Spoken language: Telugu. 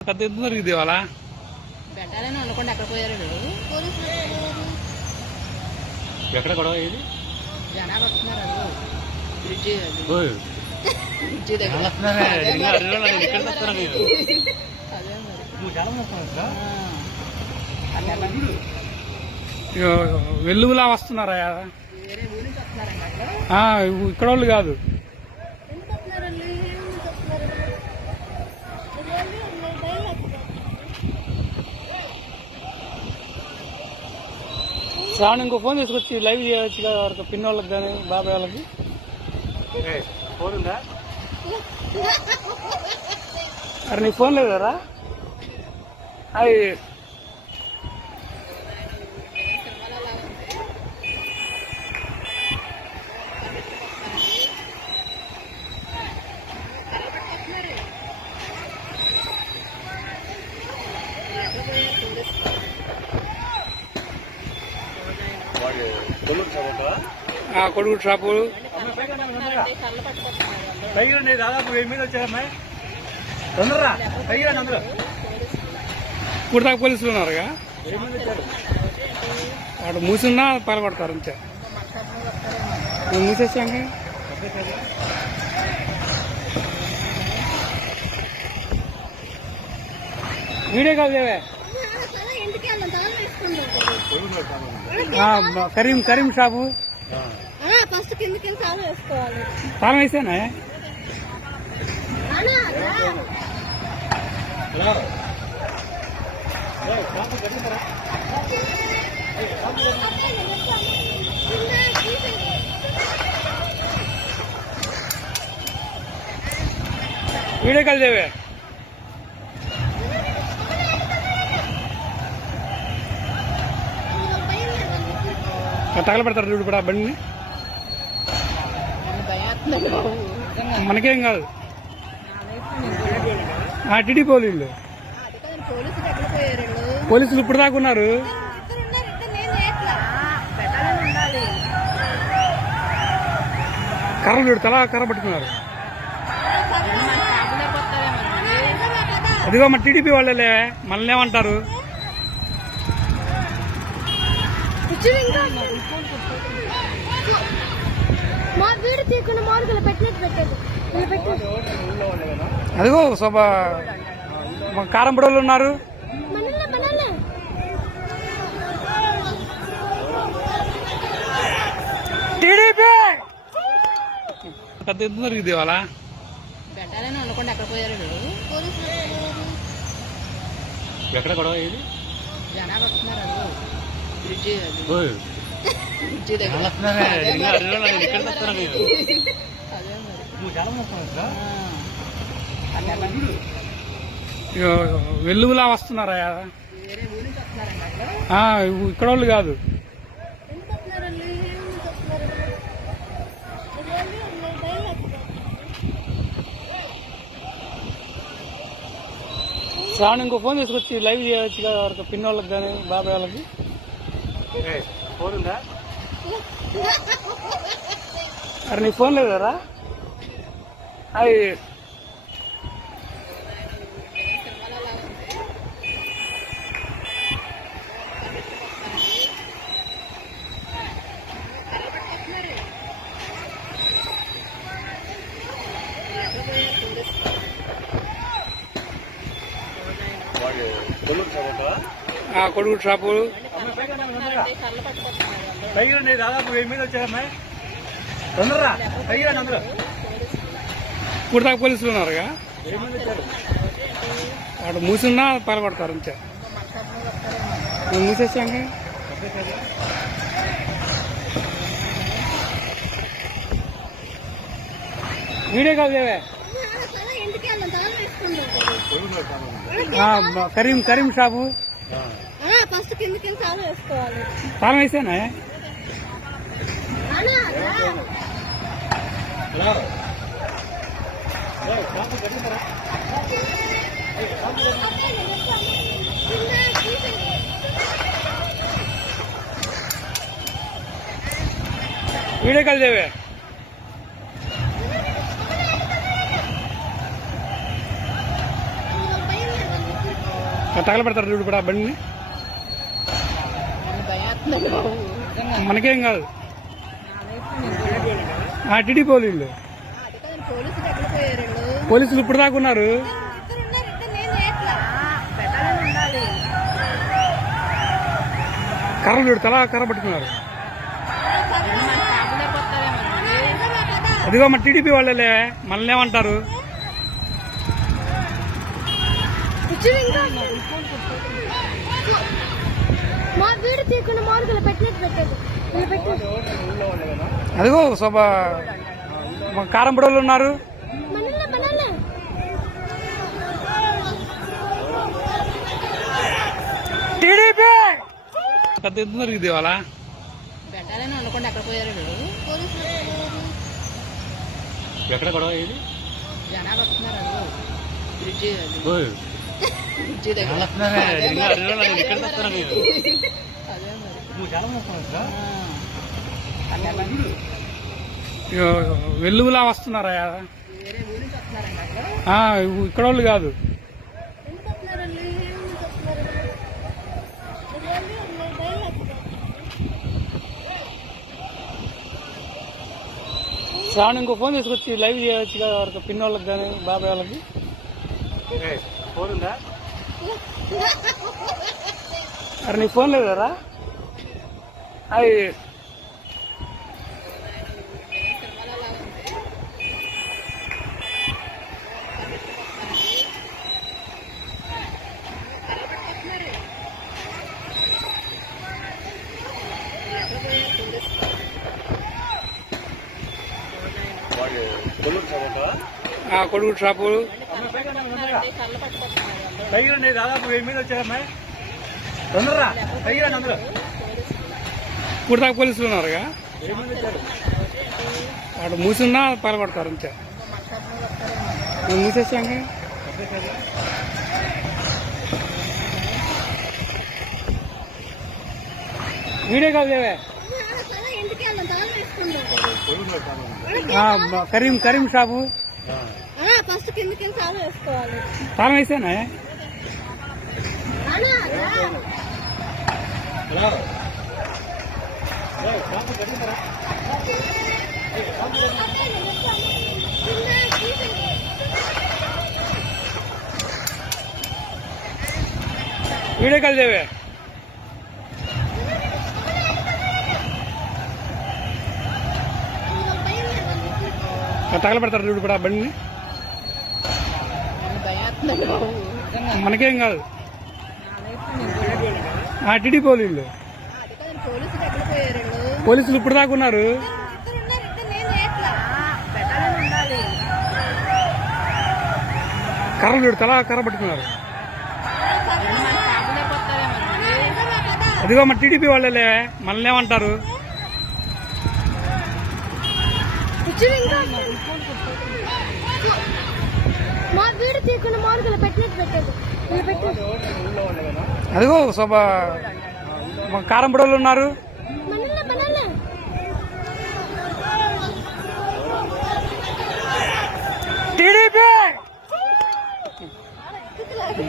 పెద్ద ఎత్తు జరిగింది ఇవాళ. పెట్టాలని ఉండకుండా ఎక్కడ పోయారు? ఎక్కడ గొడవ ఏది? జనాలు వస్తున్నారు అదిగో. బ్రిడ్జి అది. బ్రిడ్జి దగ్గర. అదే మరి. వేరే ఊరి నుంచి వస్తున్నారండి అక్కడ ఆ, ఇక్కడ వాళ్ళు కాదు. శ్రావణ్ ఇంకో ఫోన్ తీసుకొచ్చి లైవ్ చేయవచ్చు కదా వాళ్ళకి పిన్ వాళ్ళకి కానీ బాబాయ్ వాళ్ళకి. ఫోన్ ఉందా? అరే నీ ఫోన్ లేదు కదా అది కొడుకు షాపు పట్టుకొస్తున్నారు దాదాపు వెయ్యి మీద వచ్చారమ్మా తొందరరా పైగా అందరూ. ఇప్పుడు దాకా పోలీసులు ఉన్నారుగా? వాడు మూసున్నా పాల్పడతారు అంతే. మూసేసాక వీడియో కాల్ బ- కరీం కరీం షాపు ఫస్ట్ కింద కింద చాలు వేసుకోవాలి తాళం వేసానా వీడియో కాల్ చేయవే తగలబెడతారు చూడు ఇప్పుడు ఆ బండిని. మనకేం కాదు. ఆ టీడీ పోలీసులు పోలీసులు ఇప్పుడు దాకా ఉన్నారు. కర్ర కర్రలు చూడు తలా కర్ర పట్టుకున్నారు. అదిగో మన టీడీపీ వాళ్ళలే మనల్ని ఏమంటారు? మా వీడు తీకున్న మామిడికాయలు పెట్టినట్టు పెట్టేది అదిగో శోభ కారం బుడలు ఉన్నారు. టీడీపీ! పెద్ద ఎత్తు జరిగింది ఇవాళ. పెట్టాలని ఉండకుండా ఎక్కడ పోయారు? ఎక్కడ గొడవ ఏది? జనాలు వస్తున్నారు చాలా వస్తున్నారే. ఇక్కడ వాళ్ళు కాదు. శ్రావణ్ ఇంకో ఫోన్ తీసుకొచ్చి లైవ్ చేయవచ్చు కదా వాళ్ళకి పిన్ వాళ్ళకి కానీ బాబాయ్ వాళ్ళకి. ఫోన్ ఉందా? అరే నీ ఫోన్ లేదు కదా? అది కొడుకు షాపు. కళ్ళు పట్టుకొస్తున్నారు దాదాపు వెయ్యి మీద వచ్చారమ్మా తొందరరా. అందరూ ఇప్పుడు దాకా పోలీసులు ఉన్నారుగా? వాడు మూసున్నా పాల్పడతారు అంతే. మూసేసాక వీడియో కాల్ బ- కరీం కరీం షాపు. ఫస్ట్ కింద కింద చాలు వేసుకోవాలి. తాళం వేసానా? వీడియో కాల్ చేయవే. తగలబెడతారు చూడు ఆ బండిని. మనకేం కాదు. టీడీ పోలీసులు పోలీసులు ఇప్పుడు దాకా ఉన్నారు. ఇద్దరు కర్రలు చూడు తలా కర్ర పట్టుకున్నారు. అదిగో మన టీడీపీ వాళ్ళలే మనల్ని ఏమంటారు? కూర్చుని ఇంకా. మా వీడు తీయకుండా మార్కులు పెట్టినట్టు పెట్టదు అదిగో శోభ కారం బుడోళ్ళు ఉన్నారు. టీడీపీ! పెద్ద ఎత్తు దొరికింది ఇవాళ. పెట్టాలని అనుకోండి ఎక్కడ పోయారు? ఎక్కడ గొడవ ఇది జనాలు వస్తున్నారు. బ్రిడ్జి కుర్చీ వస్తున్నారా? ఇక్కడ వాళ్ళు కాదు. శ్రావణ్ ఇంకో ఫోన్ తీసుకొచ్చి లైవ్ చేయవచ్చు కదా వారికి పిన్నోళ్ళకి కానీ బాబాయ్ వాళ్ళకి. ఫోన్ ఉందా? అరే నీ ఫోన్ లేదరా అది ఆ, కొడుకు షాపు. దాదాపు వెయ్యి మీద వచ్చారమ్మాయి తొందరరా? పైకి అందరూ. ఇప్పుడు దాకా పోలీసులు ఉన్నారుగా? వాడు మూసున్నా పాల్పడతారు అంతే. మేము మూసేసాంగా వీడియో కాల్ మ- కరీం కరీం షాపు. ఫస్ట్ కిందకి వెళ్ళి తాళం వేసుకోవాలి. తాళం వేసానే? అన్నా, రా. వీడియో కాల్ చేయవే తగలబెడతారు చూడు ఇప్పుడు ఆ బండిని భయం బాబు మనకేం కాదు ఆ టీడీ పోలీసులు పోలీసులు ఇప్పుడు దాకా ఉన్నారు. కర్రలు తలా కర్ర పట్టుకున్నారు. అదిగో మన టీడీపీ వాళ్ళలే మనల్ని ఏమంటారు? మా వీడు తీయకుండా మార్కులు పెట్టిన అదిగో శోభ కారం బుడోళ్ళు ఉన్నారు. టీడీపీ!